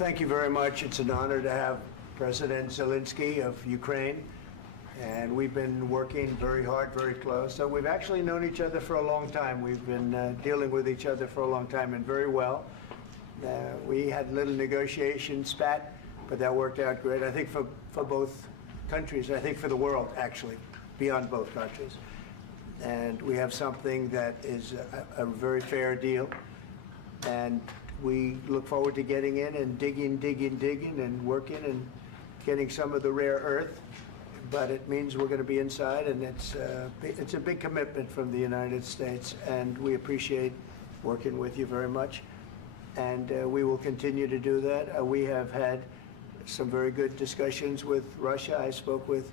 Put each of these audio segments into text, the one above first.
thank you very much. It's an honor to have President Zelenskyy of Ukraine, and we've been working very hard, very close. So we've actually known each other for a long time. We've been dealing with each other for a long time, and very well. We had a little negotiation spat, but that worked out great. I think for both countries, I think for the world, actually, beyond both countries. And we have something that is a very fair deal. And we look forward to getting in and digging and working and getting some of the rare earth. But it means we're going to be inside, and it's a big commitment from the United States, and we appreciate working with you very much. And we will continue to do that. We have had some very good discussions with Russia. I spoke with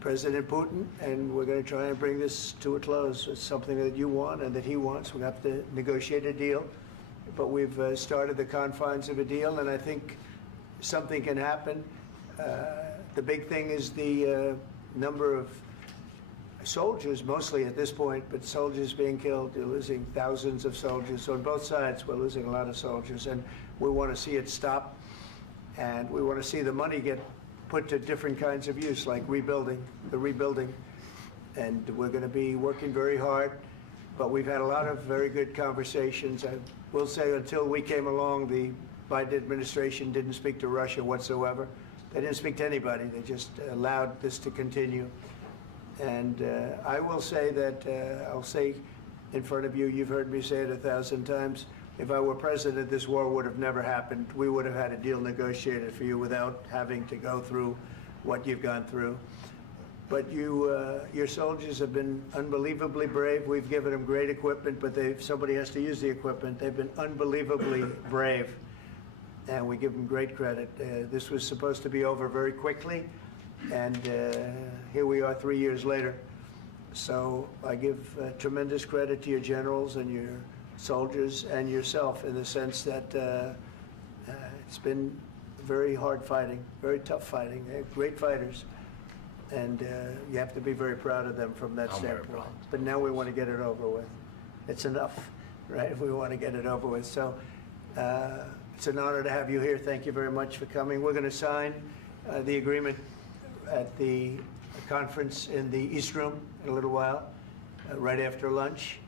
President Putin, and we're going to try and bring this to a close. It's something that you want and that he wants. We have to negotiate a deal. But we've started the confines of a deal, and I think something can happen. The big thing is the number of soldiers, mostly at this point, but soldiers being killed. You're losing thousands of soldiers. So on both sides, we're losing a lot of soldiers, and we want to see it stop. And we want to see the money get put to different kinds of use, like rebuilding. And we're going to be working very hard. But we've had a lot of very good conversations. I will say until we came along, the Biden administration didn't speak to Russia whatsoever. They didn't speak to anybody. They just allowed this to continue. And I will say that, I'll say in front of you, you've heard me say it 1,000 times, if I were president, this war would have never happened. We would have had a deal negotiated for you without having to go through what you've gone through. But your soldiers have been unbelievably brave. We've given them great equipment, but somebody has to use the equipment. They've been unbelievably brave, and we give them great credit. This was supposed to be over very quickly, and here we are 3 years later. So I give tremendous credit to your generals and your soldiers and yourself, in the sense that it's been very hard fighting, very tough fighting. They're great fighters. And you have to be very proud of them from that standpoint. But now we want to get it over with. It's enough, right? We want to get it over with. So it's an honor to have you here. Thank you very much for coming. We're going to sign the agreement at the conference in the East Room in a little while, right after lunch.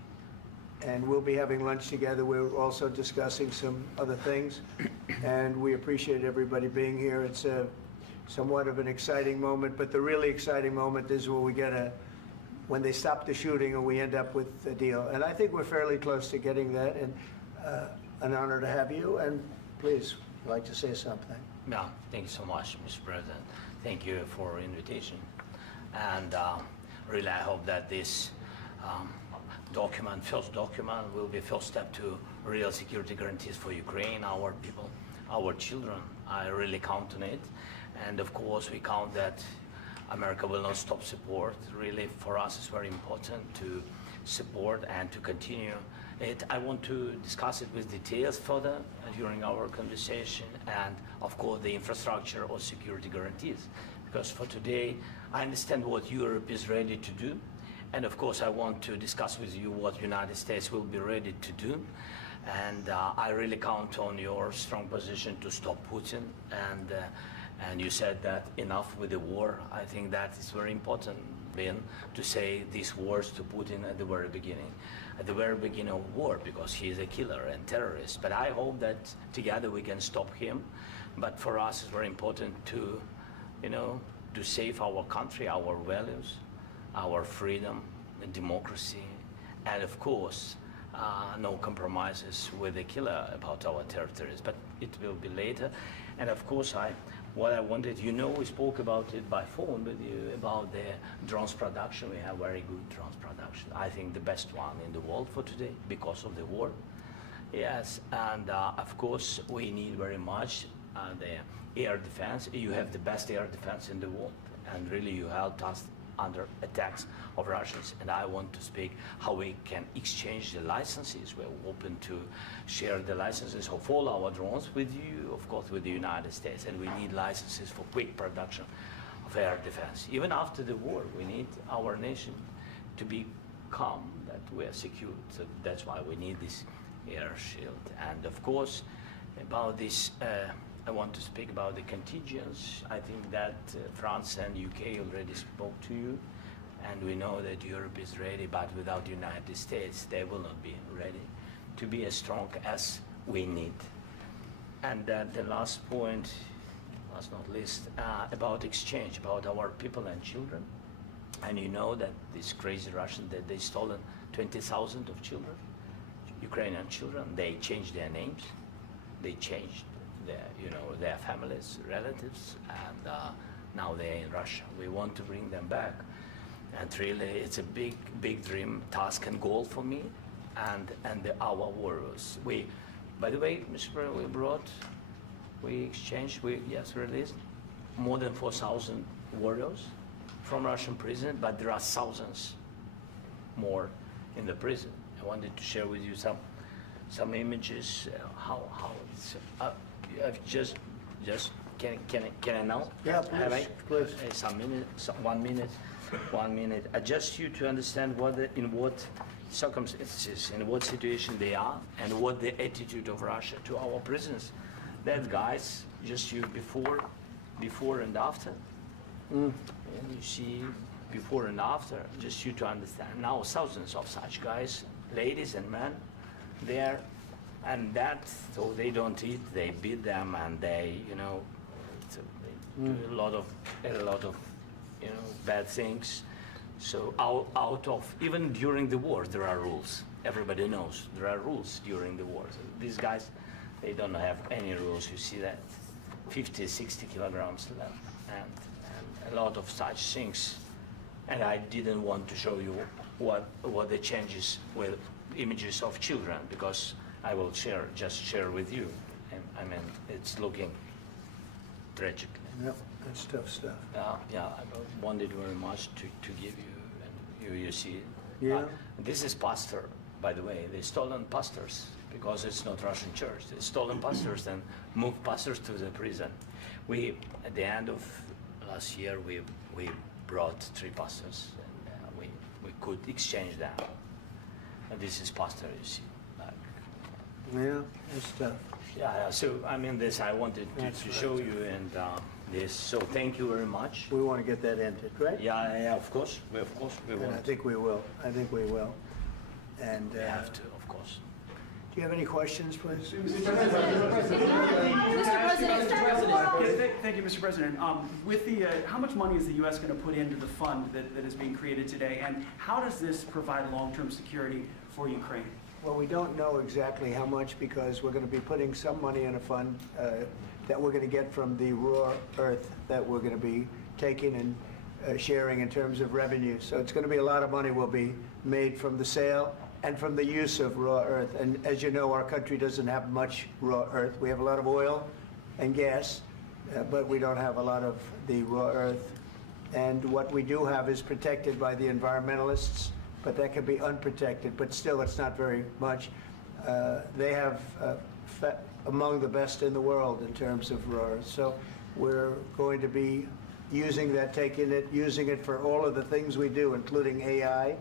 And we'll be having lunch together. We're also discussing some other things. And we appreciate everybody being here. It's somewhat of an exciting moment, but the really exciting moment is when they stop the shooting and we end up with a deal. And I think we're fairly close to getting that, and an honor to have you. And please, I'd like to say something. Yeah, thank you so much, Mr. President. Thank you for the invitation. And really, I hope that this first document, will be first step to real security guarantees for Ukraine, our people, our children. I really count on it. And of course, we count that America will not stop support. Really, for us, it's very important to support and to continue it. I want to discuss it with details further during our conversation, and of course, the infrastructure or security guarantees. Because for today, I understand what Europe is ready to do. And of course, I want to discuss with you what the United States will be ready to do. And I really count on your strong position to stop Putin. And you said that enough with the war. I think that is very important, Ben, to say these words to Putin at the very beginning of war, because he is a killer and terrorist. But I hope that together we can stop him. But for us, it's very important to, to save our country, our values, our freedom and democracy, and of course, no compromises with the killer about our territories. But it will be later. And of course, what I wanted, we spoke about it by phone with you, about the drones production. We have very good drones production. I think the best one in the world for today, because of the war. Yes, and of course, we need very much the air defense. You have the best air defense in the world, and really you helped us under attacks of Russians. And I want to speak how we can exchange the licenses. We're open to share the licenses of all our drones with you, of course, with the United States. And we need licenses for quick production of air defense. Even after the war, we need our nation to be calm, that we are secure. So that's why we need this air shield. And of course, about this I want to speak about the contingents. I think that France and UK already spoke to you, and we know that Europe is ready, but without the United States, they will not be ready to be as strong as we need. And the last point, last not least, about exchange, about our people and children. And you know that these crazy Russians, that they stolen 20,000 of children, Ukrainian children. They changed their names, they changed their families, relatives, and now they're in Russia. We want to bring them back, and really, it's a big dream, task, and goal for me, and our warriors. By the way, Mr. President, we released more than 4,000 warriors from Russian prison, but there are thousands more in the prison. I wanted to share with you some images. How it's just can I now? Yeah, please. Have I? Please. Some minute, 1 minute, 1 minute. Just you to understand in what circumstances, in what situation they are, and what the attitude of Russia to our prisoners. That guys, just you before and after. And you see before and after, just you to understand. Now thousands of such guys, ladies and men, there, and so they don't eat, they beat them, and they do a lot of bad things. So out of, even during the war, there are rules. Everybody knows there are rules during the war. So these guys, they don't have any rules. You see that 50, 60 kilograms left, and a lot of such things. And I didn't want to show you what the changes with images of children, because I will just share with you. And I mean, it's looking tragic. Yep, that's tough stuff. Yeah, I wanted very much to give you, and you see. Yeah. This is pastor, by the way. They stolen pastors because it's not Russian church. They stolen pastors and moved pastors to the prison. At the end of last year, we brought 3 pastors, and we could exchange them. And this is pastor, you see. Yeah, that's tough. Yeah. So I mean, this I wanted to show you, and this. So thank you very much. We want to get that ended, right? Yeah. Of course, we And want. I think we will. And We have to, of course. do you have any questions, please? Mr. President, thank you, Mr. President. With the, how much money is the U.S. going to put into the fund that is being created today, and how does this provide long-term security for Ukraine? Well, we don't know exactly how much, because we're going to be putting some money in a fund that we're going to get from the raw earth that we're going to be taking and sharing in terms of revenue. So it's going to be a lot of money will be made from the sale and from the use of raw earth. And as you know, our country doesn't have much raw earth. We have a lot of oil and gas, but we don't have a lot of the raw earth. And what we do have is protected by the environmentalists, but that can be unprotected, but still it's not very much. They have among the best in the world in terms of raw earth. So we're going to be using that, using it for all of the things we do, including AI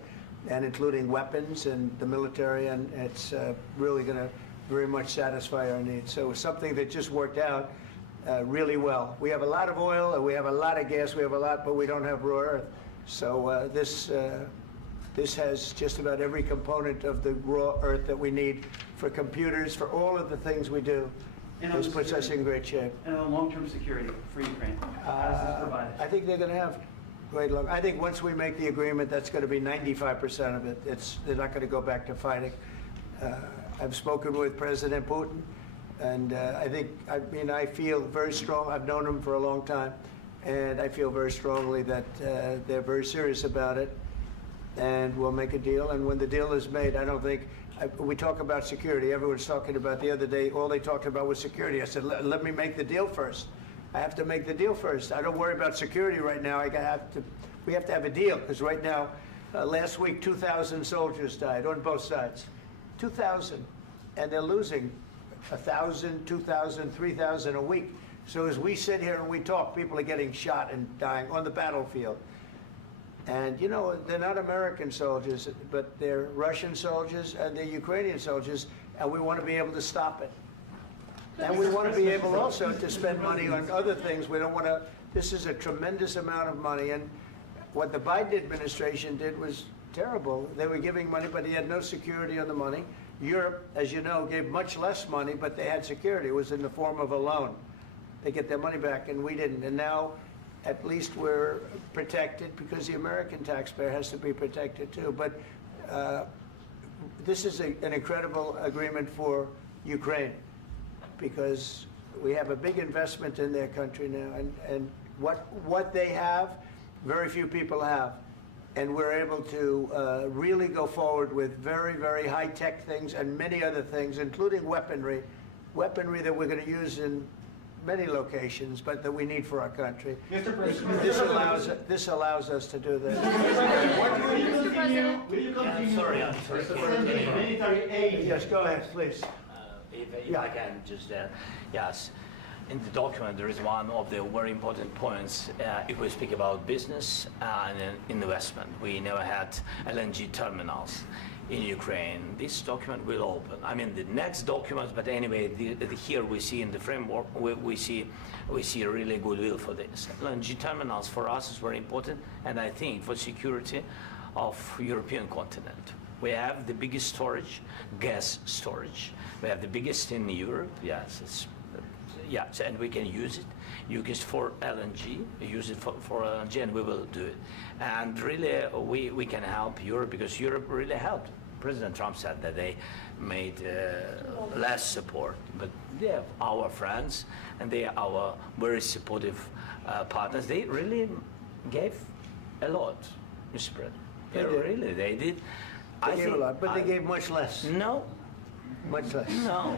and including weapons and the military, and it's really going to very much satisfy our needs. So it's something that just worked out really well. We have a lot of oil, and we have a lot of gas, we have a lot, but we don't have raw earth. So this has just about every component of the raw earth that we need for computers, for all of the things we do. This puts us in great shape. And on long-term security for Ukraine, how does this provide it? I think they're going to have great luck. I think once we make the agreement, that's going to be 95% of it. They're not going to go back to fighting. I've spoken with President Putin, and I feel very strong. I've known him for a long time, and I feel very strongly that they're very serious about it, and we'll make a deal. And when the deal is made, I don't think, we talk about security. Everyone's talking about the other day, all they talked about was security. I said, let me make the deal first. I have to make the deal first. I don't worry about security right now. We have to have a deal, because right now, last week, 2,000 soldiers died on both sides. 2,000. And they're losing 1,000, 2,000, 3,000 a week. So as we sit here and we talk, people are getting shot and dying on the battlefield. And you know, they're not American soldiers, but they're Russian soldiers and they're Ukrainian soldiers, and we want to be able to stop it. And we want to be able also to spend money on other things. We don't want to, this is a tremendous amount of money. And what the Biden administration did was terrible. They were giving money, but he had no security on the money. Europe, as you know, gave much less money, but they had security. It was in the form of a loan. They get their money back, and we didn't. And now, at least we're protected because the American taxpayer has to be protected too. But this is an incredible agreement for Ukraine because we have a big investment in their country now, and what they have, very few people have. And we're able to really go forward with very, very high-tech things and many other things, including weaponry that we're going to use in many locations, but that we need for our country. Mr. President, This allows us to do that. will you continue I'm sorry. sending military aid? Yes, go ahead, please. If I can just, yes. In the document, there is one of the very important points. If we speak about business and investment, we never had LNG terminals in Ukraine. This document will open. I mean, the next document, but anyway, here we see in the framework, we see really goodwill for this. LNG terminals for us is very important, and I think for security of European continent. We have the biggest storage, gas storage. We have the biggest in Europe. Yes, and we can use it. Use it for LNG. Use it for LNG, and we will do it. And really, we can help Europe because Europe really helped. President Trump said that they made less support, but they are our friends and they are our very supportive partners. They really gave a lot, Mr. President. They did. They gave a lot, but they gave much less. No. Much less. No.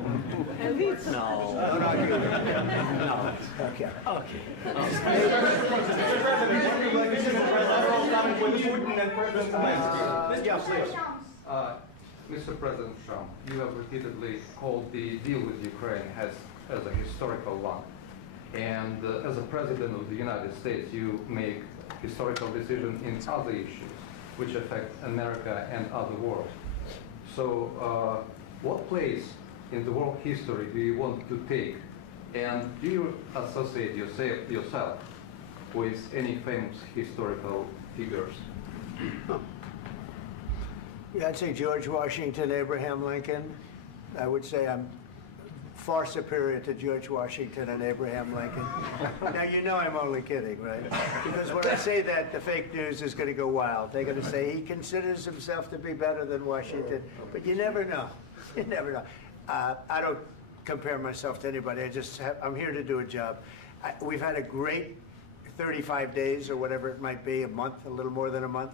No. Don't argue with me. No. Okay. Okay. Yeah, please. Mr. President Trump, you have repeatedly called the deal with Ukraine as a historical one. And as a President of the United States, you make historical decisions in other issues which affect America and other world. So what place in the world history do you want to take? And do you associate yourself with any famous historical figures? Yeah, I'd say George Washington, Abraham Lincoln. I would say I'm far superior to George Washington and Abraham Lincoln. Now, you know I'm only kidding, right? Because when I say that, the fake news is going to go wild. They're going to say he considers himself to be better than Washington. But you never know. You never know. I don't compare myself to anybody. I'm here to do a job. We've had a great 35 days or whatever it might be, a month, a little more than a month.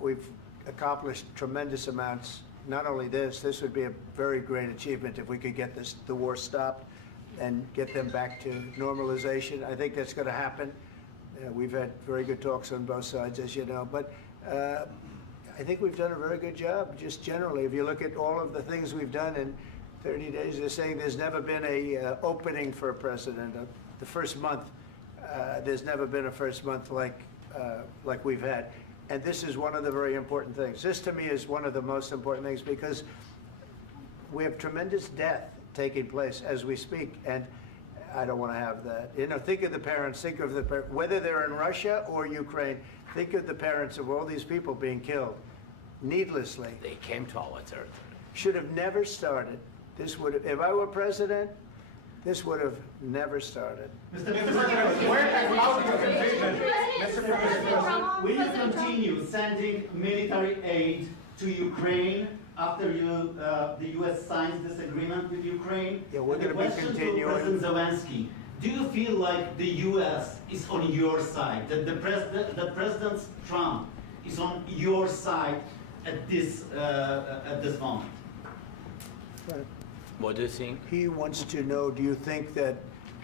We've accomplished tremendous amounts. Not only this would be a very great achievement if we could get the war stopped and get them back to normalization. I think that's going to happen. We've had very good talks on both sides, as you know. But I think we've done a very good job, just generally. If you look at all of the things we've done in 30 days, they're saying there's never been a opening for a president. The first month, there's never been a first month like we've had. And this is one of the very important things. This, to me, is one of the most important things because we have tremendous death taking place as we speak, and I don't want to have that. You know, think of the parents, whether they're in Russia or Ukraine, think of the parents of all these people being killed needlessly. They came to our territory. Should have never started. This would have, if I were president, this would have never started. Mr. President, where has out your conviction? Mr. President, will you continue sending military aid to Ukraine after the U.S. signs this agreement with Ukraine? Yeah, we're And the going to be question continuing. to President Zelenskyy, do you feel like the U.S. is on your side, that President Trump is on your side at this moment? Right. What do you think? He wants to know, do you think that,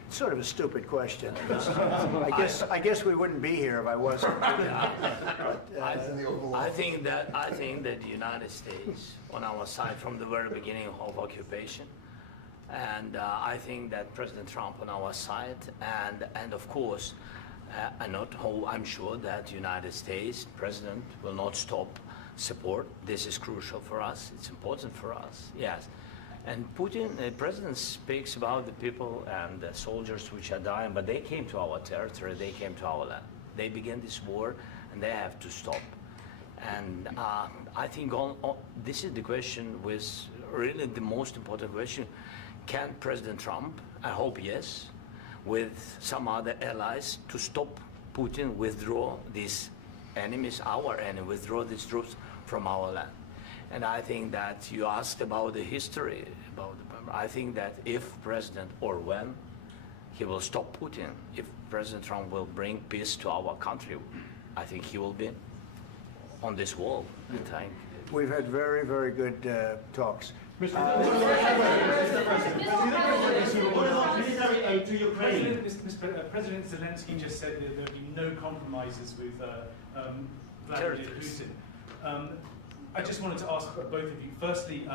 sort of a stupid question. I guess we wouldn't be here if I wasn't. I think that the United States on our side from the very beginning of occupation, and I think that President Trump on our side, and of course, I'm sure that United States President will not stop support. This is crucial for us. It's important for us. Yes. And Putin, the president speaks about the people and the soldiers which are dying, but they came to our territory, they came to our land. They began this war, and they have to stop. And I think this is the question, with really the most important question. Can President Trump, I hope yes, with some other allies, to stop Putin, withdraw these enemies, our enemy, withdraw these troops from our land? And I think that you asked about the history, I think that if President, or when, he will stop Putin, if President Trump will bring peace to our country, I think he will be on this wall. I think. We've had very, very good talks. What about military aid to Ukraine? President Zelenskyy just said that there would be no compromises with Vladimir Putin. I just wanted to ask both of you. Firstly,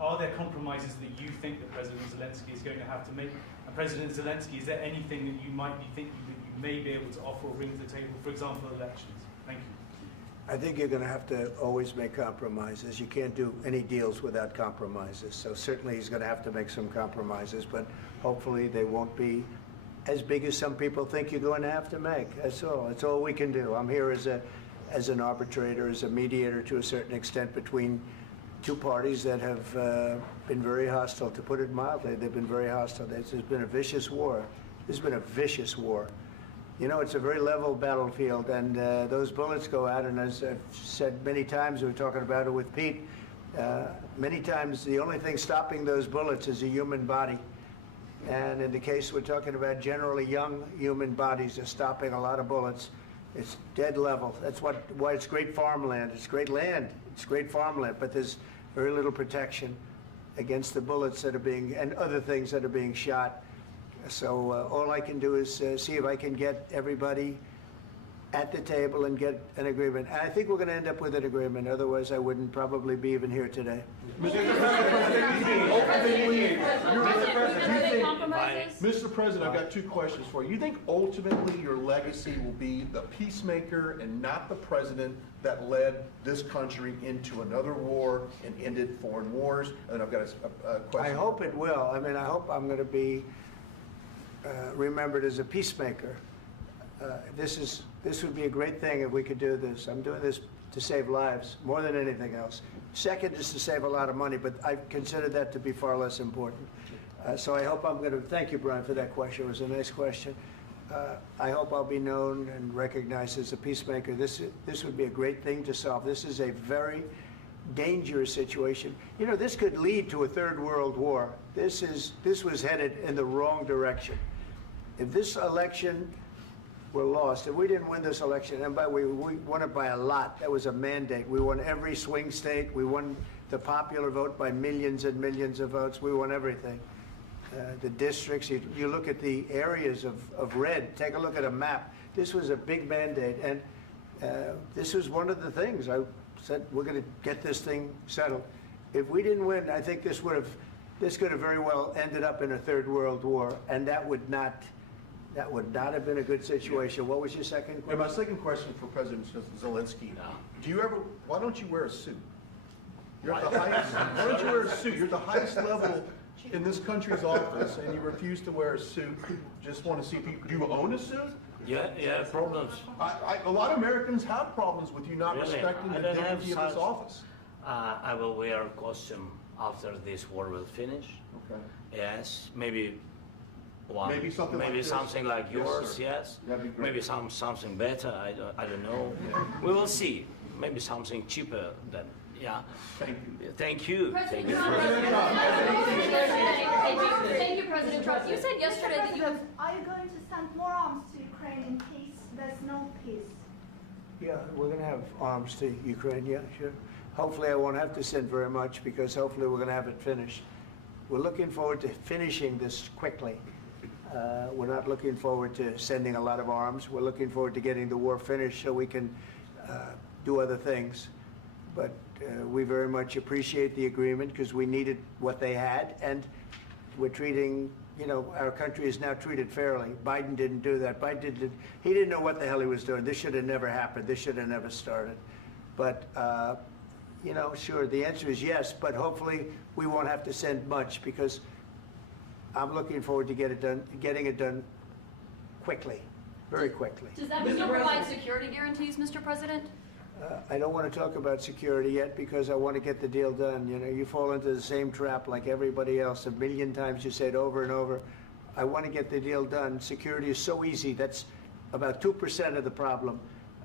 are there compromises that you think that President Zelenskyy is going to have to make? And President Zelenskyy, is there anything that you might be thinking that you may be able to offer or bring to the table, for example, elections? Thank you. I think you're going to have to always make compromises. You can't do any deals without compromises. So certainly he's going to have to make some compromises, but hopefully they won't be as big as some people think you're going to have to make. That's all. That's all we can do. I'm here as an arbitrator, as a mediator to a certain extent between two parties that have been very hostile, to put it mildly. They've been very hostile. This has been a vicious war. This has been a vicious war. You know, it's a very level battlefield, and those bullets go out, and as I've said many times, we were talking about it with Pete, many times the only thing stopping those bullets is a human body. And in the case we're talking about, generally young human bodies are stopping a lot of bullets. It's dead level. That's why it's great farmland. It's great land. It's great farmland, but there's very little protection against the bullets that are being, and other things that are being shot. So all I can do is see if I can get everybody at the table and get an agreement. And I think we're going to end up with an agreement. Otherwise, I wouldn't probably be even here today. Mr. President, I've got two questions for you. You think ultimately your legacy will be the peacemaker and not the president that led this country into another war and ended foreign wars? And I've got a question. I hope it will. I mean, I hope I'm going to be remembered as a peacemaker. This would be a great thing if we could do this. I'm doing this to save lives more than anything else. Second is to save a lot of money, but I consider that to be far less important. So I hope I'm going to, thank you, Brian, for that question. It was a nice question. I hope I'll be known and recognized as a peacemaker. This would be a great thing to solve. This is a very dangerous situation. You know, this could lead to a third world war. This was headed in the wrong direction. If this election were lost, if we didn't win this election, and we won it by a lot, that was a mandate. We won every swing state. We won the popular vote by millions and millions of votes. We won everything. The districts, you look at the areas of red, take a look at a map. This was a big mandate, and this was one of the things. I said, we're going to get this thing settled. If we didn't win, I think this could have very well ended up in a third world war, and that would not have been a good situation. What was your second question? And my second question for President Zelenskyy, why don't you wear a suit? You're at the highest, why don't you wear a suit? You're at the highest level in this country's office, and you refuse to wear a suit. Just want to see if do you own a suit? Yeah, problems. A lot of Americans have problems with you not Really? respecting I the don't have dignity of this such- office. I will wear a costume after this war will finish. Okay. Yes, maybe one. Maybe something like this? something like Yes, yours. sir. Yes. That'd be great. Maybe something better. I don't know. We will see. Maybe something cheaper than. Yeah. Thank you. Thank you. President Thank you. Trump, thank you, President Trump. You said yesterday that you have. Are you going to send more arms to Ukraine in case there's no peace? Yeah, we're going to have arms to Ukraine, yeah, sure. Hopefully I won't have to send very much, because hopefully we're going to have it finished. We're looking forward to finishing this quickly. We're not looking forward to sending a lot of arms. We're looking forward to getting the war finished so we can do other things. But we very much appreciate the agreement, because we needed what they had, and we're treating, you know, our country is now treated fairly. Biden didn't do that. He didn't know what the hell he was doing. This should have never happened. This should have never started. But you know, sure, the answer is yes, but hopefully we won't have to send much because I'm looking forward to getting it done quickly, very quickly. Does that mean you'll provide security guarantees, Mr. President? I don't want to talk about security yet because I want to get the deal done. You know, you fall into the same trap like everybody else. A million times you say it over and over. I want to get the deal done. Security is so easy. That's about 2% of the problem.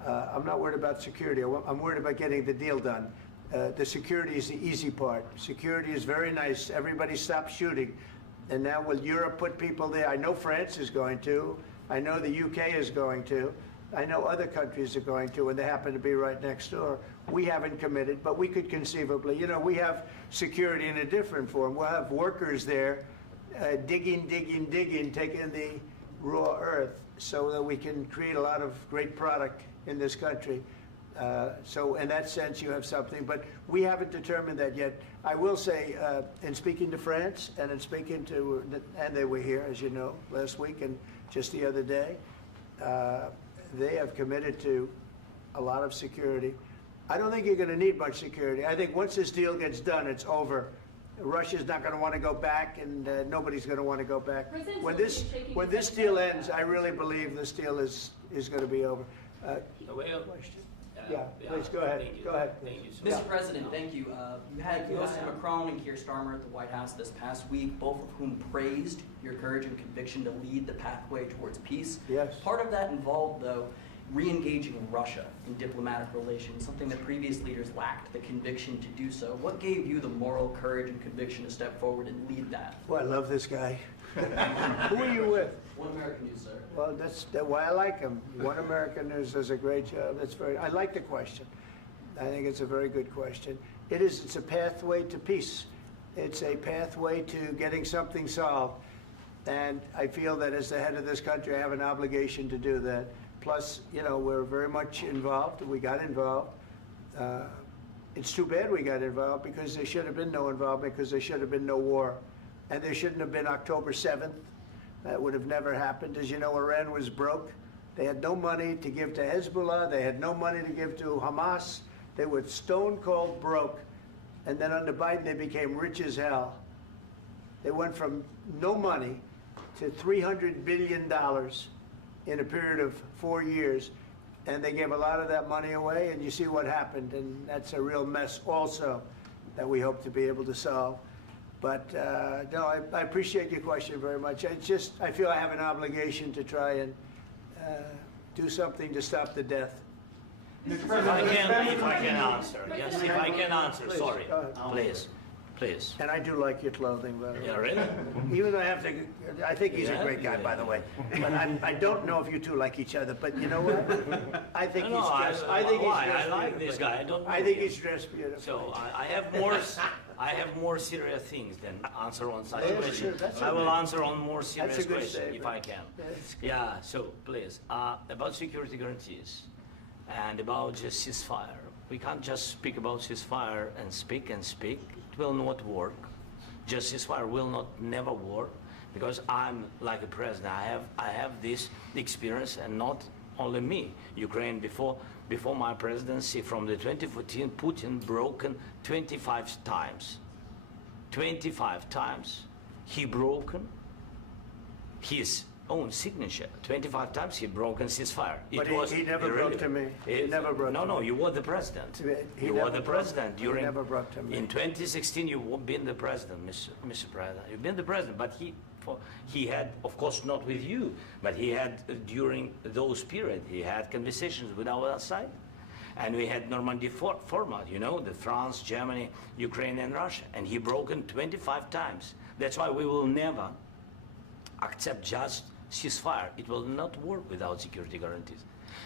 I'm not worried about security. I'm worried about getting the deal done. The security is the easy part. Security is very nice. Everybody stopped shooting. And now will Europe put people there? I know France is going to. I know the UK is going to. I know other countries are going to, and they happen to be right next door. We haven't committed, but we could conceivably. You know, we have security in a different form. We'll have workers there digging, taking the raw earth so that we can create a lot of great product in this country. So in that sense, you have something, but we haven't determined that yet. I will say, in speaking to France and in speaking to, and they were here, as you know, last week and just the other day, they have committed to a lot of security. I don't think you're going to need much security. I think once this deal gets done, it's over. Russia's not going to want to go back, and nobody's going to want to go back. President When Zelensky this is shaking when his this head deal no. ends, I really believe this deal is going to be over. Question? Yeah, please go ahead. Thank you. Go ahead. Thank you. Mr. President, thank you. You had Mr. Macron and Keir Starmer at the White House this past week, both of whom praised your courage and conviction to lead the pathway towards peace. Yes. Part of that involved, though, re-engaging Russia in diplomatic relations, something that previous leaders lacked the conviction to do so. What gave you the moral courage and conviction to step forward and lead that? Well, I love this guy. Who are you with? One American News, sir. Well, that's why I like him. One American News does a great job. I like the question. I think it's a very good question. It's a pathway to peace. It's a pathway to getting something solved. And I feel that as the head of this country, I have an obligation to do that. Plus, you know, we're very much involved. We got involved. It's too bad we got involved because there should have been no involvement because there should have been no war. And there shouldn't have been October 7th. That would have never happened. As you know, Iran was broke. They had no money to give to Hezbollah. They had no money to give to Hamas. They were stone cold broke. And then under Biden, they became rich as hell. They went from no money to $300 billion in a period of 4 years. And they gave a lot of that money away, and you see what happened. And that's a real mess also that we hope to be able to solve. But no, I appreciate your question very much. I feel I have an obligation to try and do something to stop the death. If I can answer, yes, if I can answer, Please, sorry, go ahead. please. And I do like your clothing, by the way. Yeah, really? Even though I think he's a Yeah, great guy, yeah. by the way. But I don't know if you two like each other. But you know what? I think No, he's no, dressed. I think he's why? dressed I like this beautifully. guy. I don't know I think him. he's dressed beautifully. So I have more serious things than answer on such Yeah, question. sure, that's I will okay. answer on more serious That's a good question if statement. I can. That's good. Yeah. So please, about security guarantees and about just ceasefire. We can't just speak about ceasefire and speak and speak. It will not work. Just ceasefire will not never work because I'm like a president. I have this experience, and not only me. Ukraine before my presidency, from the 2014, Putin broken 25 times. 25 times he broken his own signature. 25 times he broken ceasefire. But he never broke to me. He never broke No, to no, me. you were the president. He You never were the broke- president he during. never broke to me. In 2016, you've been the president, Mr. President. You've been the president, but he had, of course, not with you, but he had during those period, he had conversations with our side. And we had Normandy format, you know, the France, Germany, Ukraine, and Russia. And he broken 25 times. That's why we will never accept just ceasefire. It will not work without security guarantees.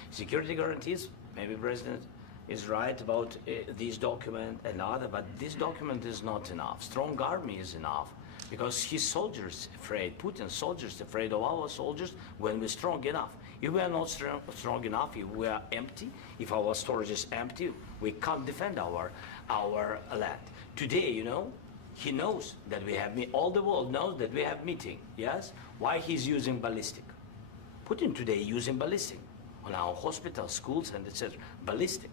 Security guarantees, maybe President is right about this document and other, but this document is not enough. Strong army is enough. Because his soldiers afraid, Putin's soldiers afraid of our soldiers when we're strong enough. If we are not strong enough, if we are empty, if our storage is empty, we can't defend our land. Today, you know, he knows that we have, all the world knows that we have meeting, yes? Why he's using ballistic? Putin today using ballistic on our hospitals, schools, and etc. Ballistic.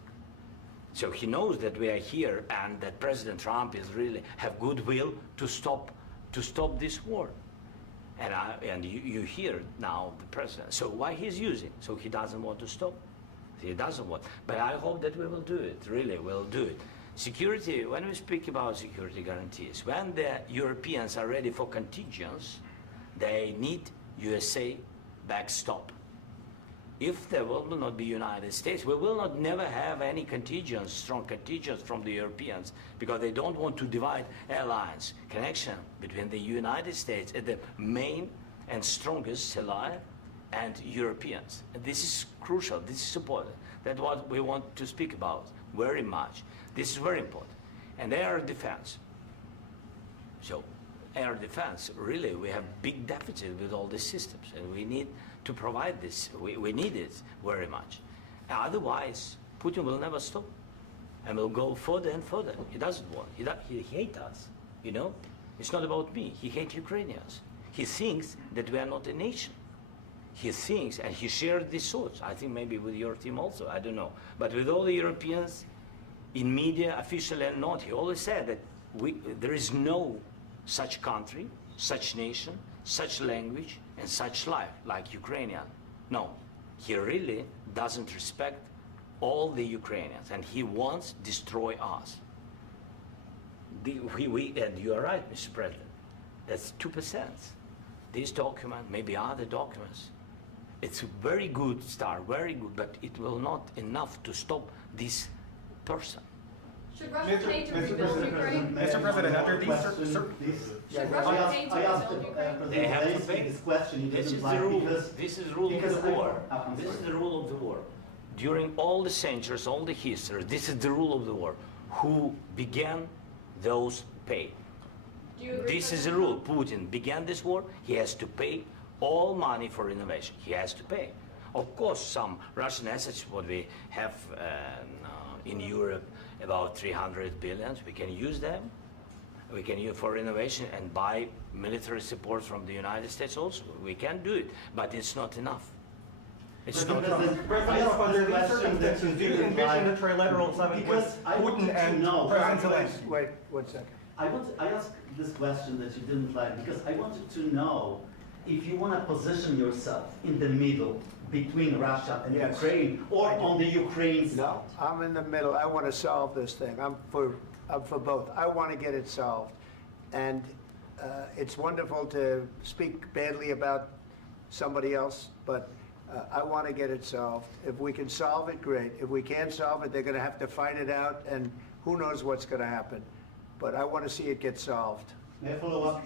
So he knows that we are here and that President Trump is really have goodwill to stop this war. And you hear now the president. So why he's using? So he doesn't want to stop. He doesn't want. But I hope that we will do it. Really, we'll do it. Security. When we speak about security guarantees, when the Europeans are ready for contingents, they need USA backstop. If there will not be United States, we will not never have any contingents, strong contingents from the Europeans, because they don't want to divide alliance connection between the United States as the main and strongest ally and Europeans. And this is crucial, this is important. That's what we want to speak about very much. This is very important. And air defense. So air defense, really, we have big deficit with all these systems, and we need to provide this. We need it very much. Otherwise, Putin will never stop, and will go further and further. He doesn't want. He hates us. You know, it's not about me. He hates Ukrainians. He thinks that we are not a nation. He thinks, and he shared these thoughts. I think maybe with your team also. I don't know, but with all the Europeans, in media, officially and not, he always said that there is no such country, such nation, such language, and such life like Ukrainian. No, he really doesn't respect all the Ukrainians, and he wants to destroy us. And you are right, Mr. President. That's 2%. This document, maybe other documents, it's a very good start, very good, but it will not enough to stop this person. Should Russia pay to rebuild Ukraine? Mr. President, under these Should Russia pay to I asked rebuild Ukraine? They have to Zelensky pay. this question. He This doesn't is the like rule. because This is the rule of because the war. I'm This is sorry. the rule of the war. During all the centuries, all the history, this is the rule of the war. Who began, those pay. Do you agree, This is the President rule. Putin began this war. He has to pay all money for innovation. He has to pay. Of course, some Russian assets, what we have in Europe, about 300 billion, we can use them. We can use for innovation and buy military support from the United States also. We can do it, but it's not enough. It's not enough. President, under these circumstances, do you envision a trilateral summit with Because I wanted Putin to and know- President Zelensky? Wait 1 second. I asked this question that you didn't like because I wanted to know if you want to position yourself in the middle between Russia and Yes. Ukraine or on the Ukraine side. No, I'm in the middle. I want to solve this thing. I'm for both. I want to get it solved. And it's wonderful to speak badly about somebody else, but I want to get it solved. If we can solve it, great. If we can't solve it, they're going to have to fight it out, and who knows what's going to happen. But I want to see it get solved. May I follow up?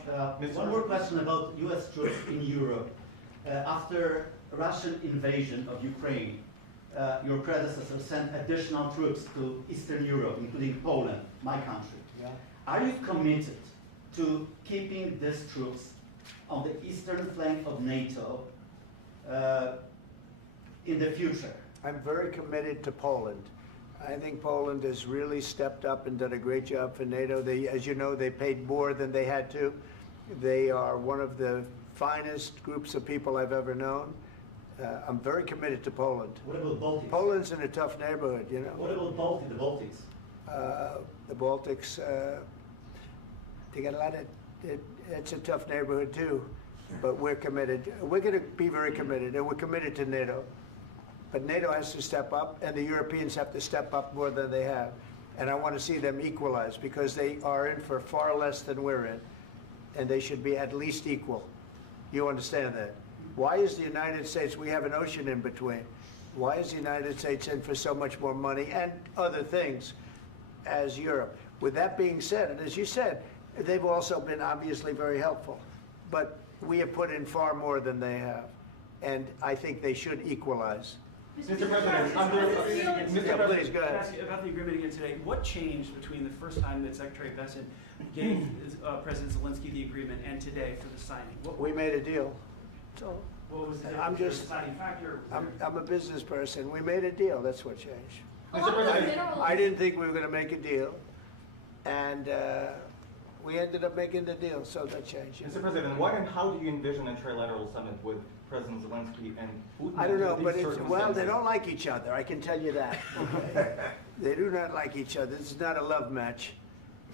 One more question about U.S. troops in Europe. After Russian invasion of Ukraine, your predecessor sent additional troops to Eastern Europe, including Poland, my country. Yeah. Are you committed to keeping these troops on the eastern flank of NATO in the future? I'm very committed to Poland. I think Poland has really stepped up and done a great job for NATO. They, as you know, they paid more than they had to. They are one of the finest groups of people I've ever known. I'm very committed to Poland. What about Baltics? Poland's in a tough neighborhood, you know. What about the Baltics? The Baltics, they got a lot of, it's a tough neighborhood too, but we're committed. We're going to be very committed, and we're committed to NATO. But NATO has to step up, and the Europeans have to step up more than they have. And I want to see them equalize, because they are in for far less than we're in, and they should be at least equal. You understand that? Why is the United States, we have an ocean in between, why is the United States in for so much more money and other things as Europe? With that being said, and as you said, they've also been obviously very helpful, but we have put in far more than they have, and I think they should equalize. Mr. President, Yeah, please, go Can I ahead. ask you about the agreement again today? What changed between the first time that Secretary Bessent gave President Zelensky the agreement and today for the signing? We made a deal. So What was the I'm just- deciding factor? I'm a business person. We made a deal. That's what changed. A lot of the minerals. I didn't think we were going to make a deal, and We ended up making the deal, so that changed. Mr. President, what and how do you envision a trilateral summit with President Zelensky and Putin? I don't know, under but these well, they circumstances? don't like each other, I can tell you that. Okay? They do not like each other. This is not a love match,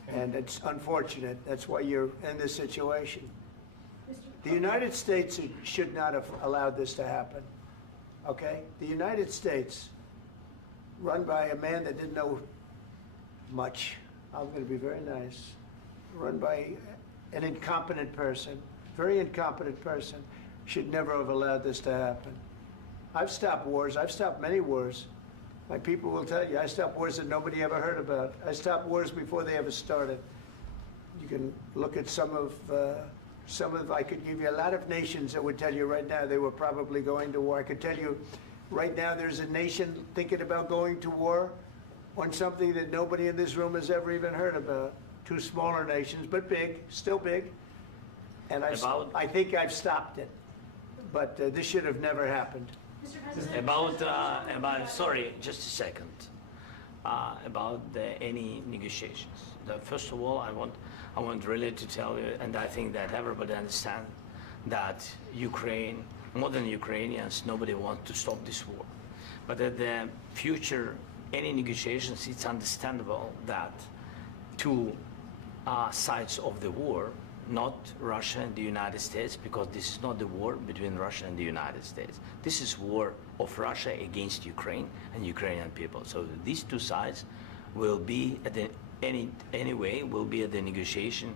and it's unfortunate. That's why you're in this situation. The United States should not have allowed this to happen, okay? The United States, run by a man that didn't know much, I'm going to be very nice, run by an incompetent person, very incompetent person, should never have allowed this to happen. I've stopped wars. I've stopped many wars. My people will tell you, I stopped wars that nobody ever heard about. I stopped wars before they ever started. You can look at some of, I could give you a lot of nations that would tell you right now they were probably going to war. I could tell you right now there's a nation thinking about going to war on something that nobody in this room has ever even heard about. Two smaller nations, but big, still big. And I think I've stopped it. But this should have never happened. Mr. President, Sorry, just a second. About any negotiations. First of all, I want really to tell you, and I think that everybody understands that Ukraine, more than Ukrainians, nobody wants to stop this war. But at the future, any negotiations, it's understandable that two sides of the war, not Russia and the United States, because this is not the war between Russia and the United States. This is war of Russia against Ukraine and Ukrainian people. So these two sides will be at the anyway will be at the negotiation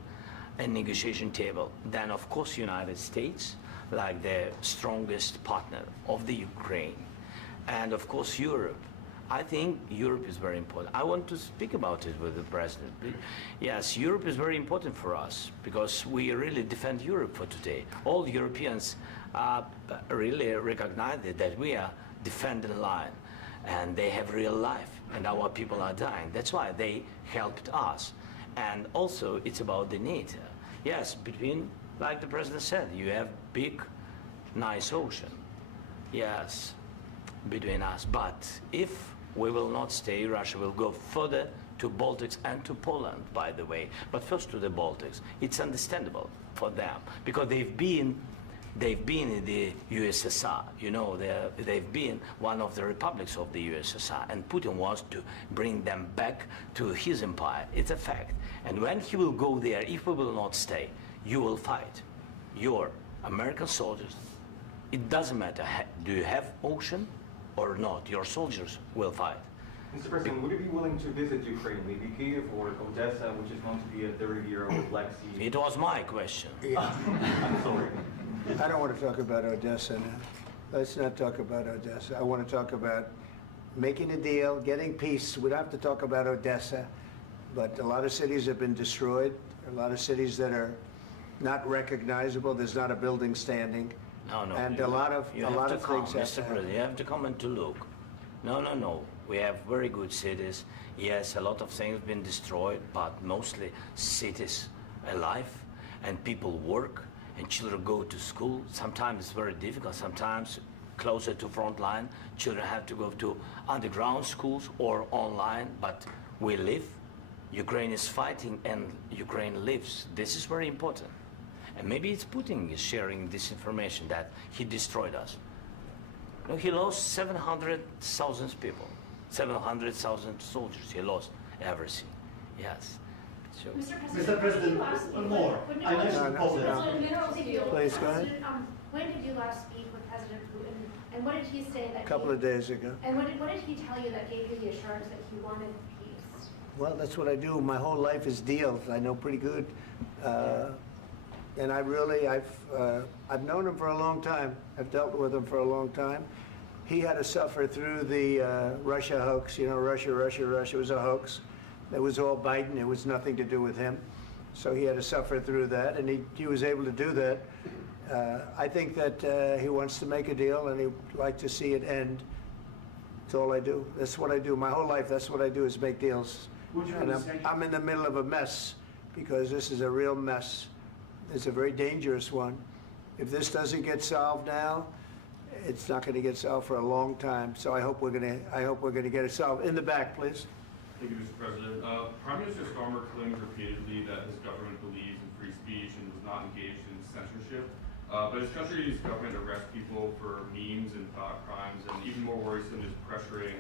table. Then of course United States, like the strongest partner of the Ukraine, and of course Europe. I think Europe is very important. I want to speak about it with the president. Yes, Europe is very important for us because we really defend Europe for today. All Europeans really recognize that we are defending line, and they have real life, and our people are dying. That's why they helped us. And also, it's about the need. Yes, between, like the president said, you have big, nice ocean. Yes, between us. But if we will not stay, Russia will go further to Baltics and to Poland, by the way. But first to the Baltics. It's understandable for them because they've been in the USSR. You know, they've been one of the republics of the USSR, and Putin wants to bring them back to his empire. It's a fact. And when he will go there, if we will not stay, you will fight. Your American soldiers, it doesn't matter, do you have ocean or not, your soldiers will fight. Mr. President, would you be willing to visit Ukraine, maybe Kiev or Odessa, which is known to be at the riviera of the Black Sea? It was my question. I'm sorry. I don't want to talk about Odessa now. Let's not talk about Odessa. I want to talk about making a deal, getting peace. We don't have to talk about Odessa, but a lot of cities have been destroyed. A lot of cities that are not recognizable. There's not a building standing. No. And a lot of things have Mr. President, you have to come and to look. No. We have very good cities. Yes, a lot of things have been destroyed, but mostly cities alive, and people work, and children go to school. Sometimes it's very difficult. Sometimes closer to front line, children have to go to underground schools or online, but we live. Ukraine is fighting, and Ukraine lives. This is very important. And maybe it's Putin is sharing this information that he destroyed us. No, he lost 700,000 people, 700,000 soldiers. He lost everything. Yes. So, Mr. President, one more. I mentioned Poland. Please, go ahead. When did you last speak with President Putin, and what did he say that? A couple of days ago. And what did he tell you that gave you the assurance that he wanted peace? Well, that's what I do. My whole life is deals. I know pretty good. And I've known him for a long time. I've dealt with him for a long time. He had to suffer through the Russia hoax. You know, Russia was a hoax. It was all Biden. It was nothing to do with him. So he had to suffer through that, and he was able to do that. I think that he wants to make a deal, and he'd like to see it end. That's all I do. That's what I do. My whole life, that's what I do, is make deals. And I'm in the middle of a mess, because this is a real mess. It's a very dangerous one. If this doesn't get solved now, it's not going to get solved for a long time. So I hope we're going to get it solved. In the back, please. Thank you, Mr. President. Prime Minister Starmer claims repeatedly that his government believes in free speech and was not engaged in censorship. But his country's government arrests people for memes and thought crimes, and even more worrisome is pressuring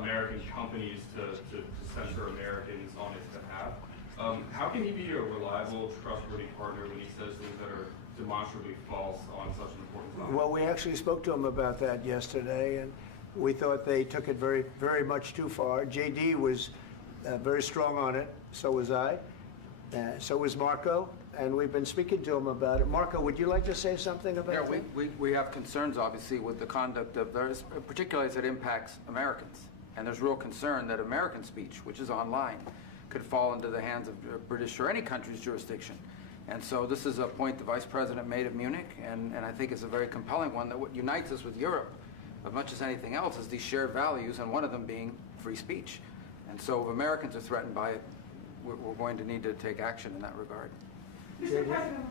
American companies to censor Americans on its behalf. How can he be a reliable, trustworthy partner when he says things that are demonstrably false on such an important topic? Well, we actually spoke to him about that yesterday, and we thought they took it very, very much too far. JD was very strong on it, so was I, so was Marco, and we've been speaking to him about it. Marco, would you like to say something about that? We have concerns, obviously, with the conduct of those, particularly as it impacts Americans. And there's real concern that American speech, which is online, could fall into the hands of British or any country's jurisdiction. And so this is a point the Vice President made at Munich, and I think it's a very compelling one that what unites us with Europe, as much as anything else, is these shared values, and one of them being free speech. And so if Americans are threatened by it, we're going to need to take action in that regard. Mr. President.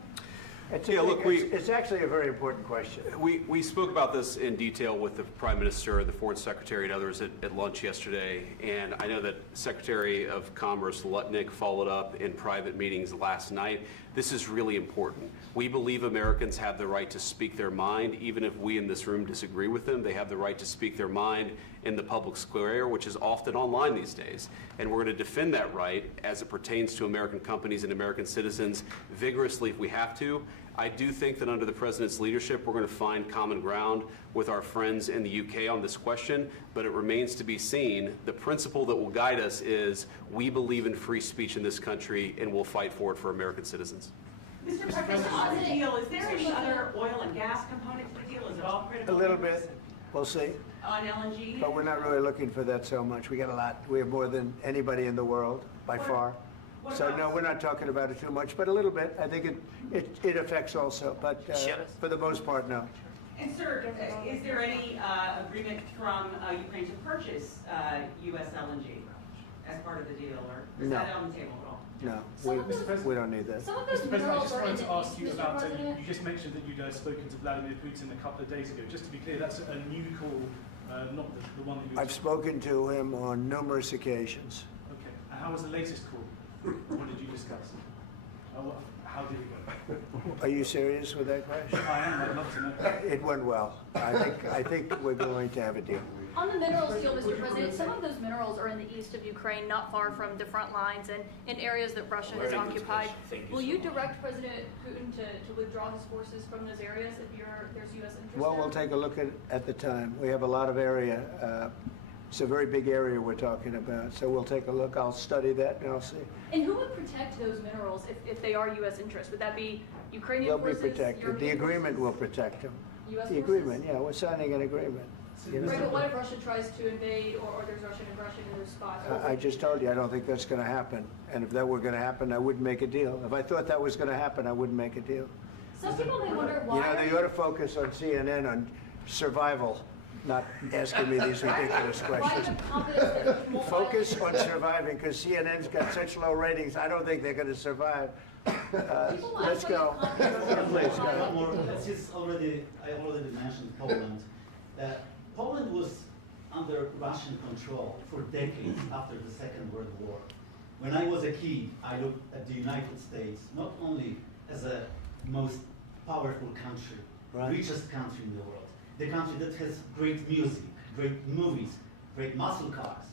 It's actually a very important question. We spoke about this in detail with the Prime Minister, the Foreign Secretary, and others at lunch yesterday, and I know that Secretary of Commerce Lutnick followed up in private meetings last night. This is really important. We believe Americans have the right to speak their mind, even if we in this room disagree with them. They have the right to speak their mind in the public square, which is often online these days. And we're going to defend that right as it pertains to American companies and American citizens vigorously if we have to. I do think that under the President's leadership, we're going to find common ground with our friends in the UK on this question, but it remains to be seen. The principle that will guide us is we believe in free speech in this country, and we'll fight for it for American citizens. Mr. President, on the deal, is there any other oil and gas component to the deal? Is it all critical? A little bit. We'll see. On LNG? But we're not really looking for that so much. We got a lot. We have more than anybody in the world, by far. So no, we're not talking about it too much, but a little bit. I think it affects also, but for the most part, no. And sir, is there any agreement from Ukraine to purchase U.S. LNG as part of the deal, or is that on the table at all? No, we don't need that. Some of those Mr. President, I minerals just are in wanted the to ask east, you Mr. about, President. you just mentioned that you'd spoken to Vladimir Putin a couple of days ago. Just to be clear, that's a new call, not the one that you... I've spoken to him on numerous occasions. Okay, and how was the latest call? What did you discuss? How did it go? Are you serious with that question? I am, I'd love to know. It went well. I think we're going to have a deal. On the minerals deal, Mr. President, some of those minerals are in the east of Ukraine, not far from the front lines and in areas that Russia has occupied. Will you direct President Putin to withdraw his forces from those areas if there's U.S. interest Well, there? we'll take a look at the time. We have a lot of area. It's a very big area we're talking about, so we'll take a look. I'll study that and I'll see. And who would protect those minerals if they are U.S. interests? Would that be Ukrainian They'll forces? be protected. The European agreement forces? will protect them. U.S. The forces? agreement, yeah, we're signing an agreement. You know? Right, but what if Russia tries to invade or there's Russian aggression in those spots? I just told you, I don't think that's going to happen. And if that were going to happen, I wouldn't make a deal. If I thought that was going to happen, I wouldn't make a deal. Some people may wonder why. You know, they ought to focus on CNN on survival, not asking me these ridiculous Why do you questions. have confidence that Putin won't Focus violate- on surviving, because CNN's got such low ratings, I don't think they're going to survive. Let's go. Please, go ahead. One more. I already mentioned Poland. Poland was under Russian control for decades after the Second World War. When I was a kid, I looked at the United States not only as a most powerful country, richest country in the world, the country that has great music, great movies, great muscle cars,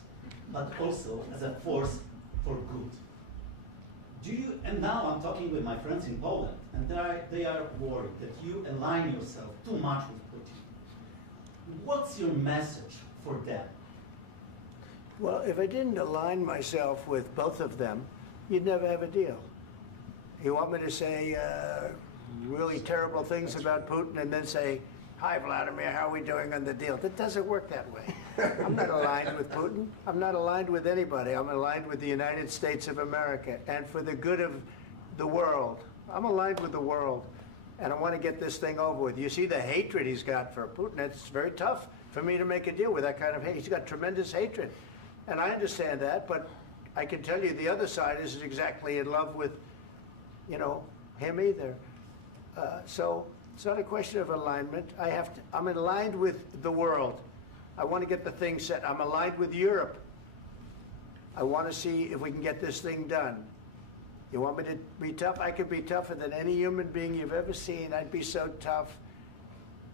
but also as a force for good. And now I'm talking with my friends in Poland, and they are worried that you align yourself too much with Putin. What's your message for them? Well, if I didn't align myself with both of them, you'd never have a deal. You want me to say really terrible things about Putin and then say, "Hi, Vladimir, how are we doing on the deal?" That doesn't work that way. I'm not aligned with Putin. I'm not aligned with anybody. I'm aligned with the United States of America and for the good of the world. I'm aligned with the world, and I want to get this thing over with. You see the hatred he's got for Putin. It's very tough for me to make a deal with that kind of hate. He's got tremendous hatred, and I understand that, but I can tell you the other side isn't exactly in love with, him either. So it's not a question of alignment. I'm aligned with the world. I want to get the thing set. I'm aligned with Europe. I want to see if we can get this thing done. You want me to be tough? I could be tougher than any human being you've ever seen. I'd be so tough.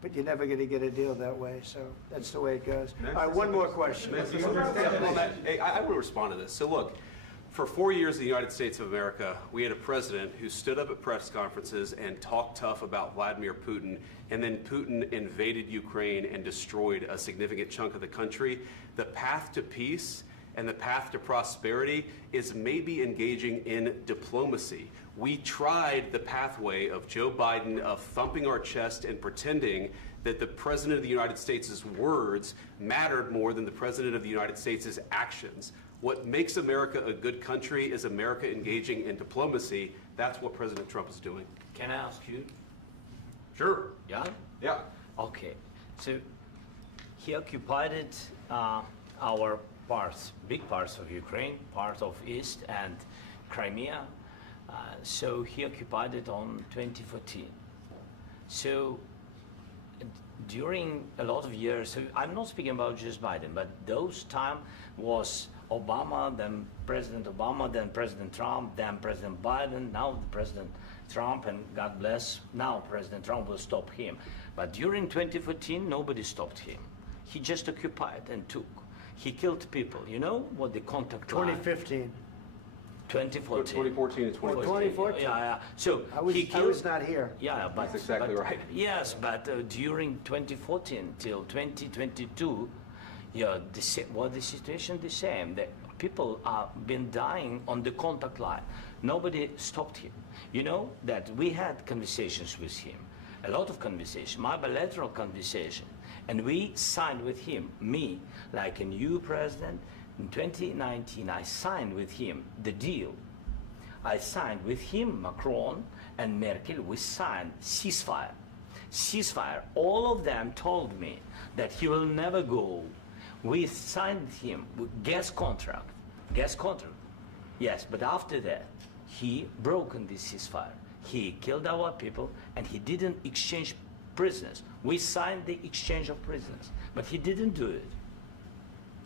But you're never going to get a deal that way, so that's the way it goes. All right, one more question. Hey, I will respond to this. So look, for 4 years in the United States of America, we had a president who stood up at press conferences and talked tough about Vladimir Putin, and then Putin invaded Ukraine and destroyed a significant chunk of the country. The path to peace and the path to prosperity is maybe engaging in diplomacy. We tried the pathway of Joe Biden of thumping our chest and pretending that the President of the United States' words mattered more than the President of the United States' actions. What makes America a good country is America engaging in diplomacy. That's what President Trump is doing. Can I ask you? Sure. Yeah? Yeah. Okay. So he occupied our parts, big parts of Ukraine, part of East and Crimea. So he occupied it on 2014. So during a lot of years, so I'm not speaking about just Biden, but those time was Obama, then President Obama, then President Trump, then President Biden, now President Trump, and God bless, now President Trump will stop him. But during 2014, nobody stopped him. He just occupied and took. He killed people. You know what the contact line? 2015. 2014. 2014 and 2014. Yeah. So I was not here. Yeah, but That's exactly right. Yes, but during 2014 till 2022, yeah, the situation the same. The people have been dying on the contact line. Nobody stopped him. You know that we had conversations with him, a lot of conversation, my bilateral conversation, and we signed with him, me, like a new president. In 2019, I signed with him the deal. I signed with him, Macron and Merkel, we signed ceasefire. Ceasefire. All of them told me that he will never go. We signed with him with gas contract. Gas contract. Yes, but after that, he broken this ceasefire. He killed our people and he didn't exchange prisoners. We signed the exchange of prisoners, but he didn't do it.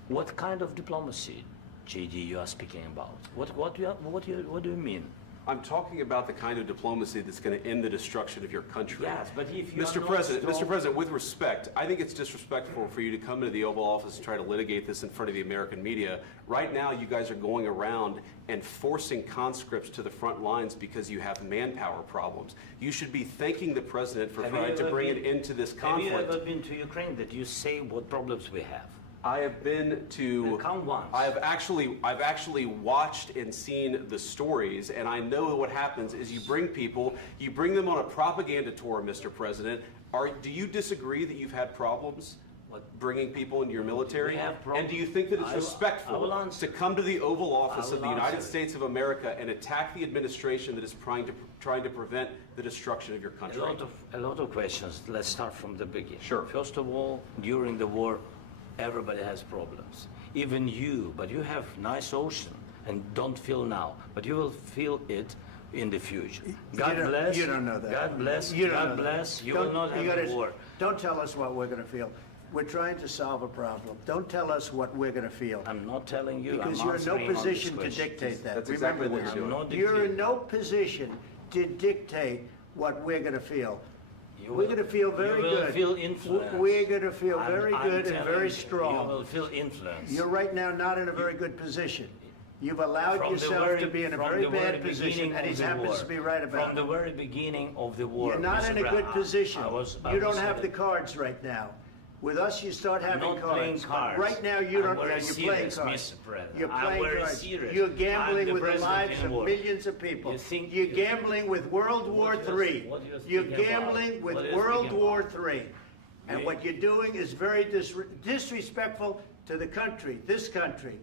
What kind of diplomacy, JD, you are speaking about? What do you mean? I'm talking about the kind of diplomacy that's going to end the destruction of your country. Yes, but if you Mr. President, with respect, I think it's disrespectful for you to come into the Oval Office and try to litigate this in front of the American media. Right now, you guys are going around and forcing conscripts to the front lines because you have manpower problems. You should be thanking the President for trying to bring an end to this conflict. Have you ever been to Ukraine that you say what problems we have? I have been to. Count once. I've actually watched and seen the stories, and I know what happens is you bring them on a propaganda tour, Mr. President. Do you disagree that you've had problems bringing people into your military? And do you think that it's respectful to come to the Oval Office of the United States of America and attack the administration that is trying to prevent the destruction of your country? A lot of questions. Let's start from the beginning. Sure. First of all, during the war, everybody has problems. Even you, but you have nice ocean and don't feel now, but you will feel it in the future. God bless. You don't know that. God bless. You don't God know bless. that. You will not have a war. Don't tell us what we're going to feel. We're trying to solve a problem. Don't tell us what we're going to feel. I'm not telling you. Because I'm you're in no answering on position this to question. dictate that. That's Remember exactly what this. you're doing. I'm not You're in dictating. no position to dictate what we're going to feel. We're going to feel very you will good. Feel influence. We're going to feel very I'm good and telling very you, strong. You will feel influence. You're right now not in a very good position. You've allowed yourself to be in a very bad position, and he happens to be right about From the very beginning of the war. You're not in a good position. You don't have the cards right now. With us, you start having I'm not cards. playing cards. Right now, you don't. I'm very You're playing serious, cards. Mr. President. You're I'm playing very cards. serious. You're I'm gambling the with the president lives in of war. millions of people. You think You're you- gambling with World War III. What you're You're thinking about? gambling with What you're World thinking War about? III. And You- what you're doing is very disrespectful to the country, this country.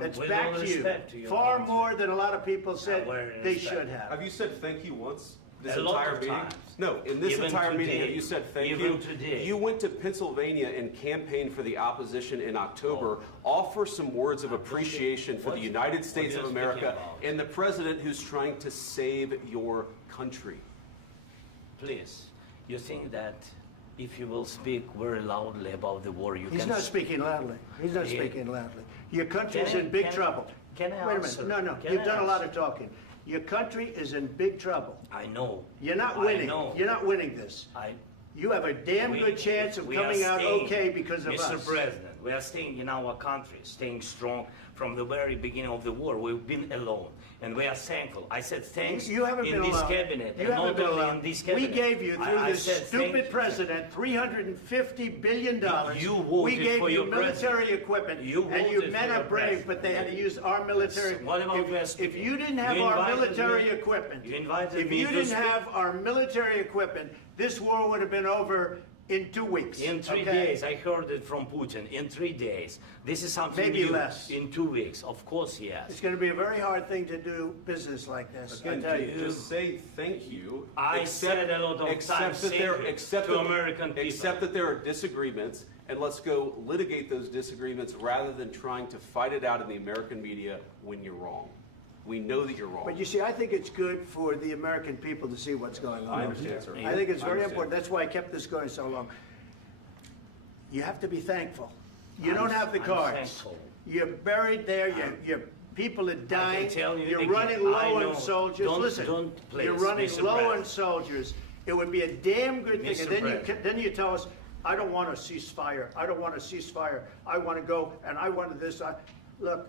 That's with back all to you. respect to your Far country. more than a lot of people said very they respect. should have. Have you said thank you once? This A lot entire of meeting? times. No, in this Even entire meeting, today. have you said thank Even you? today. You went to Pennsylvania and campaigned for the opposition in October. Offer some words of appreciation for the United States what of you're speaking America about. and the president who's trying to save your country. Please, you think that if you will speak very loudly about the war, you He's can... not speaking loudly. He's not Yeah. speaking loudly. Your country's Can I- in big can I- trouble. Can I Wait a answer? minute, no, Can you've I done a lot answer? of talking. Your country is in big trouble. I know. You're not I winning. know. You're not winning this. You have a damn good chance of we are coming out staying, okay because of Mr. us. President, we are staying in our country, staying strong from the very beginning of the war. We've been alone, and we are thankful. I said thanks You haven't in been this alone. cabinet, You and haven't not been only alone. in this We cabinet. gave you, through I this said thank stupid you. president, $350 billion. You voted We gave for you your military president. equipment, You and you voted men for are your brave, president. but they had to use our military. What about West If you didn't have You our invited military me- equipment, You invited if me you to didn't speak. have our military equipment, this war would have been over in 2 weeks. In 3 okay? days, I heard it from Putin. In 3 days, this is something Maybe new. less. In 2 weeks, of course, yes. It's going to be a very hard thing to do business like this. I Again, tell you. just say thank you. I said a lot of accept times that thank there- you accept to that- American people. Accept that there are disagreements, and let's go litigate those disagreements rather than trying to fight it out in the American media when you're wrong. We know that you're wrong. But you see, I think it's good for the American people to see what's going on. I understand, sir. I think it's I very understand. important. That's why I kept this going so long. You have to be thankful. You I'm- don't have the I'm cards. thankful. You're buried there. Your people are dying. tell you You're again, running I low know. on soldiers. Don't- Listen, don't please, you're running Mr. low on President. soldiers. It would be a damn good thing. Mr. And then President. then you tell us, I don't want a ceasefire. I don't want a ceasefire. I want to go and I want this. Look,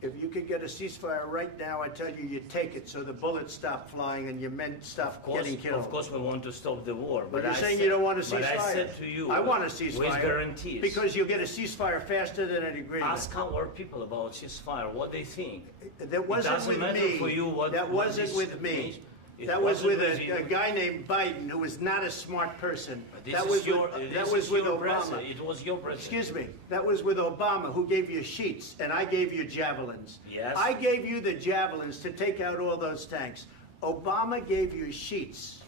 if you could get a ceasefire right now, I tell you, you take it so the bullets stop flying and your men stop getting killed. Of course, we want to stop the war. But you're I saying said- you don't want a ceasefire. But I said to you, I want a ceasefire. with guarantees. Because you'll get a ceasefire faster than an agreement. Ask our people about ceasefire, what they think. That wasn't doesn't with matter me. for you what- That what wasn't this with me. means. It That was wasn't with with a you. guy named Biden who was not a smart person. This That is was your, with, this that is was with your Obama. president. It was your president. Excuse me. That was with Obama, who gave you sheets, and I gave you javelins. Yes. I gave you the javelins to take out all those tanks. Obama gave you sheets.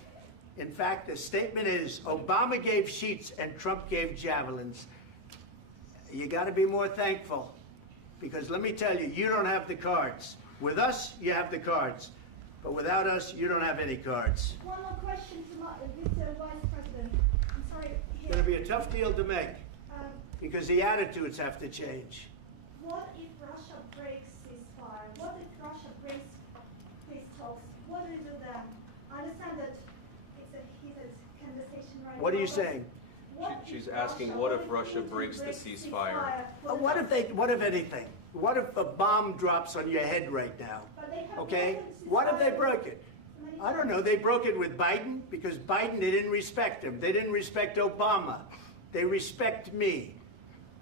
In fact, the statement is Obama gave sheets and Trump gave javelins. You got to be more thankful, because let me tell you, you don't have the cards. With us, you have the cards. But without us, you don't have any cards. One more question to Mr. Vice President. I'm sorry. It's going to be a tough deal to make, Um, because the attitudes have to change. What if Russia breaks ceasefire? What if Russia breaks peace talks? What do you do then? I understand that it's a heated conversation right now. What are you but saying? what She's if asking, what if Russia Putin breaks the ceasefire? What if anything? What if a bomb drops on your head right now? But they have Okay? broken What if they ceasefire broke it? many I don't times. know. They broke it with Biden because Biden, they didn't respect him. They didn't respect Obama. They respect me.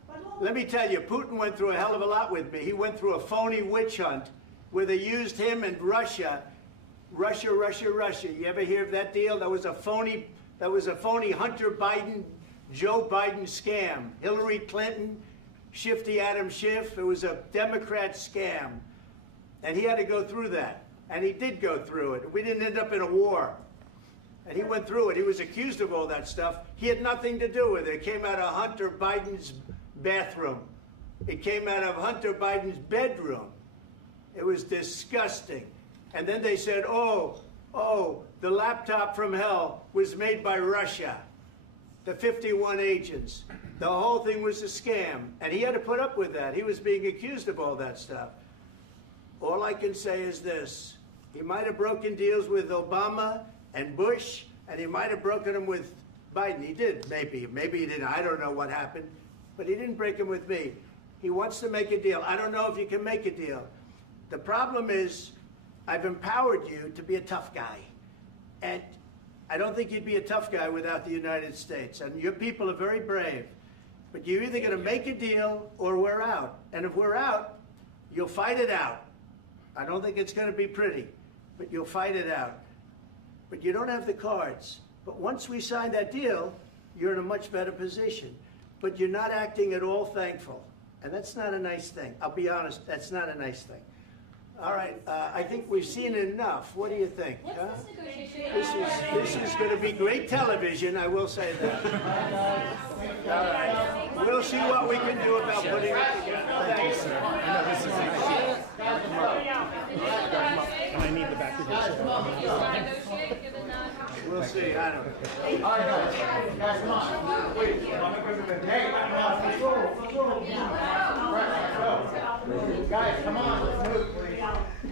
But what- Let me tell you, Putin went through a hell of a lot with me. He went through a phony witch hunt where they used him and Russia. Russia. You ever hear of that deal? That was a phony Hunter Biden, Joe Biden scam. Hillary Clinton, Shifty Adam Schiff. It was a Democrat scam. And he had to go through that. And he did go through it. We didn't end up in a war. And he went through it. He was accused of all that stuff. He had nothing to do with it. It came out of Hunter Biden's bathroom. It came out of Hunter Biden's bedroom. It was disgusting. And then they said, oh, the laptop from hell was made by Russia. The 51 agents. The whole thing was a scam. And he had to put up with that. He was being accused of all that stuff. All I can say is this. He might have broken deals with Obama and Bush, and he might have broken them with Biden. He did, maybe. Maybe he didn't. I don't know what happened. But he didn't break them with me. He wants to make a deal. I don't know if you can make a deal. The problem is, I've empowered you to be a tough guy. And I don't think you'd be a tough guy without the United States. And your people are very brave. But you're either going to make a deal or we're out. And if we're out, you'll fight it out. I don't think it's going to be pretty, but you'll fight it out. But you don't have the cards. But once we sign that deal, you're in a much better position. But you're not acting at all thankful. And that's not a nice thing. I'll be honest, that's not a nice thing. All right, I think we've seen enough. What do you think? What's huh? this negotiation? This is going to be great television, I will say that. All right. We'll see what we can do about putting it together. Thank you, sir. I need the back of your chair. given that? We'll see, I don't know. All right, guys, come on. Wait. Hey, let's go. Guys, come on, let's move, please.